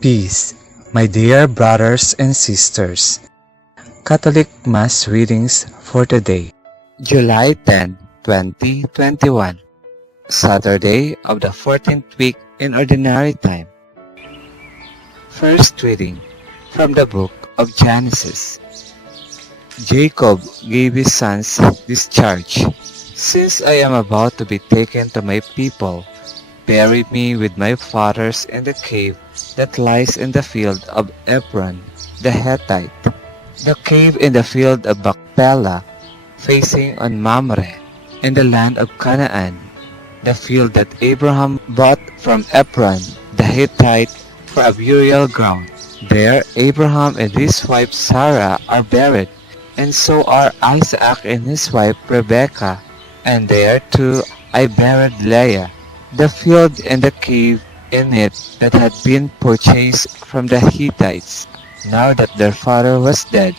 Peace, my dear brothers and sisters. Catholic Mass readings for today, July 10, 2021, Saturday of the 14th week in Ordinary Time. First reading from the book of Genesis. Jacob gave his sons this charge: "Since I am about to be taken to my people, bury me with my fathers in the cave that lies in the field of Ephron the Hittite, the cave in the field of Machpelah, facing on Mamre, in the land of Canaan, the field that Abraham bought from Ephron the Hittite for a burial ground. There Abraham and his wife Sarah are buried, and so are Isaac and his wife Rebekah, and there too I buried Leah. The field and the cave in it that had been purchased from the Hittites. Now that their father was dead,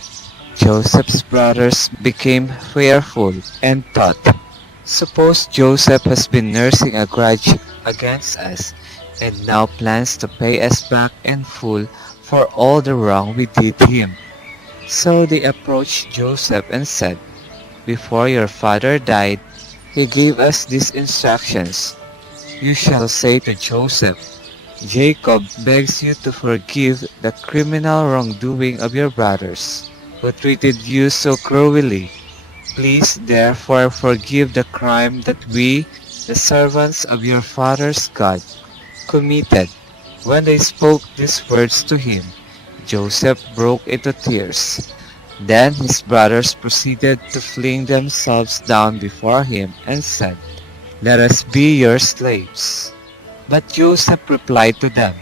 Joseph's brothers became fearful and thought, 'Suppose Joseph has been nursing a grudge against us and now plans to pay us back in full for all the wrong we did him.' So they approached Joseph and said, 'Before your father died, he gave us these instructions. You shall say to Joseph, Jacob begs you to forgive the criminal wrongdoing of your brothers, who treated you so cruelly. Please therefore forgive the crime that we, the servants of your father's God, committed.' When they spoke these words to him, Joseph broke into tears. Then his brothers proceeded to fling themselves down before him and said, 'Let us be your slaves.' But Joseph replied to them,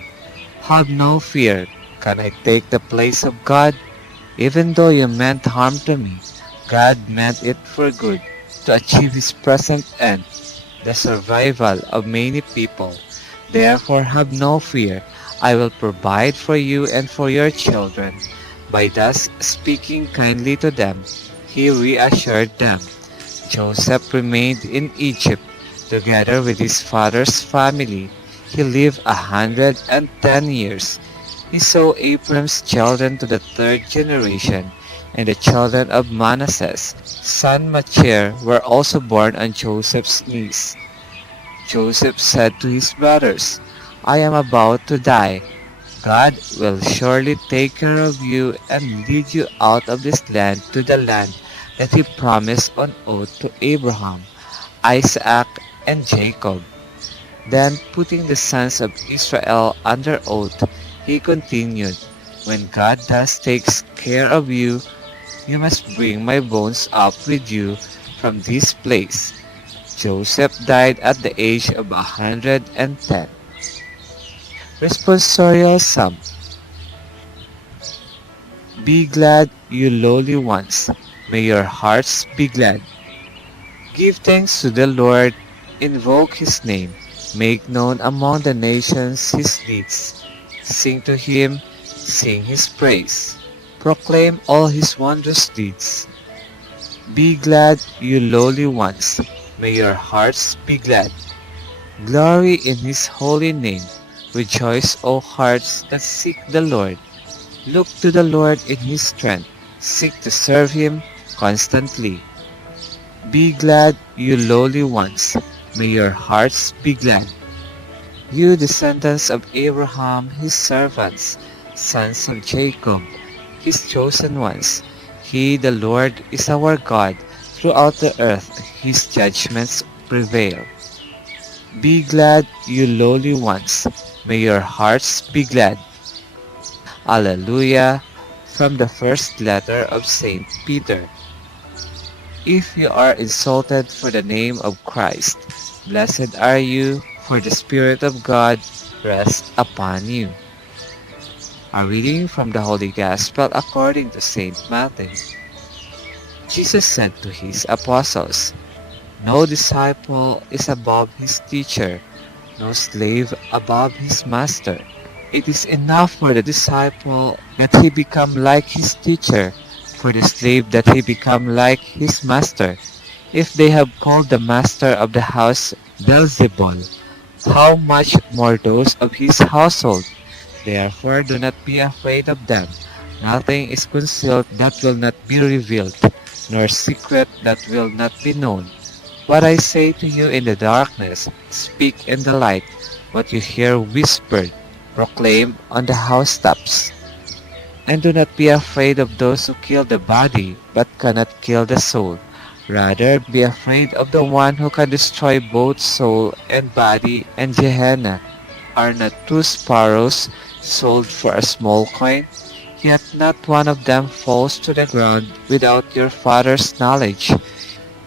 'Have no fear. Can I take the place of God? Even though you meant harm to me, God meant it for good, to achieve his present end, the survival of many people. Therefore have no fear. I will provide for you and for your children.' By thus speaking kindly to them, he reassured them. Joseph remained in Egypt together with his father's family. He lived 110 years. He saw Abram's children to the third generation, and the children of Manasseh, son Machir, were also born on Joseph's knees. Joseph said to his brothers, 'I am about to die. God will surely take care of you and lead you out of this land to the land that he promised on oath to Abraham, Isaac, and Jacob.' Then, putting the sons of Israel under oath, he continued, 'When God thus takes care of you, you must bring my bones up with you from this place.' Joseph died at the age of 110. Responsorial Psalm. Be glad, you lowly ones, may your hearts be glad. Give thanks to the Lord, invoke his name, make known among the nations his deeds. Sing to him, sing his praise, proclaim all his wondrous deeds. Be glad, you lowly ones, may your hearts be glad. Glory in his holy name. Rejoice, O hearts that seek the Lord. Look to the Lord in his strength. Seek to serve him constantly. Be glad, you lowly ones. May your hearts be glad. You descendants of Abraham, his servants, sons of Jacob, his chosen ones. He, the Lord, is our God. Throughout the earth his judgments prevail. Be glad, you lowly ones. May your hearts be glad. Alleluia, from the first letter of Saint Peter. If you are insulted for the name of Christ, blessed are you, for the Spirit of God rests upon you. A reading from the Holy Gospel according to Saint Matthew. Jesus said to his apostles, "No disciple is above his teacher, no slave above his master. It is enough for the disciple that he become like his teacher, for the slave that he become like his master. If they have called the master of the house Beelzebul, how much more those of his household? Therefore, do not be afraid of them. Nothing is concealed that will not be revealed, nor secret that will not be known. What I say to you in the darkness, speak in the light. What you hear whispered, proclaim on the housetops. And do not be afraid of those who kill the body, but cannot kill the soul. Rather, be afraid of the one who can destroy both soul and body in Gehenna. Are not two sparrows sold for a small coin? Yet not one of them falls to the ground without your Father's knowledge.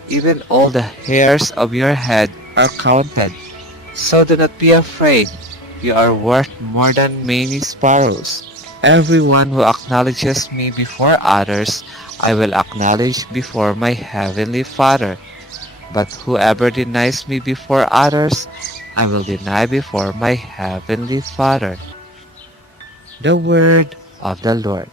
Even all the hairs of your head are counted. So do not be afraid. You are worth more than many sparrows. Everyone who acknowledges me before others, I will acknowledge before my heavenly Father. But whoever denies me before others, I will deny before my heavenly Father. The word of the Lord.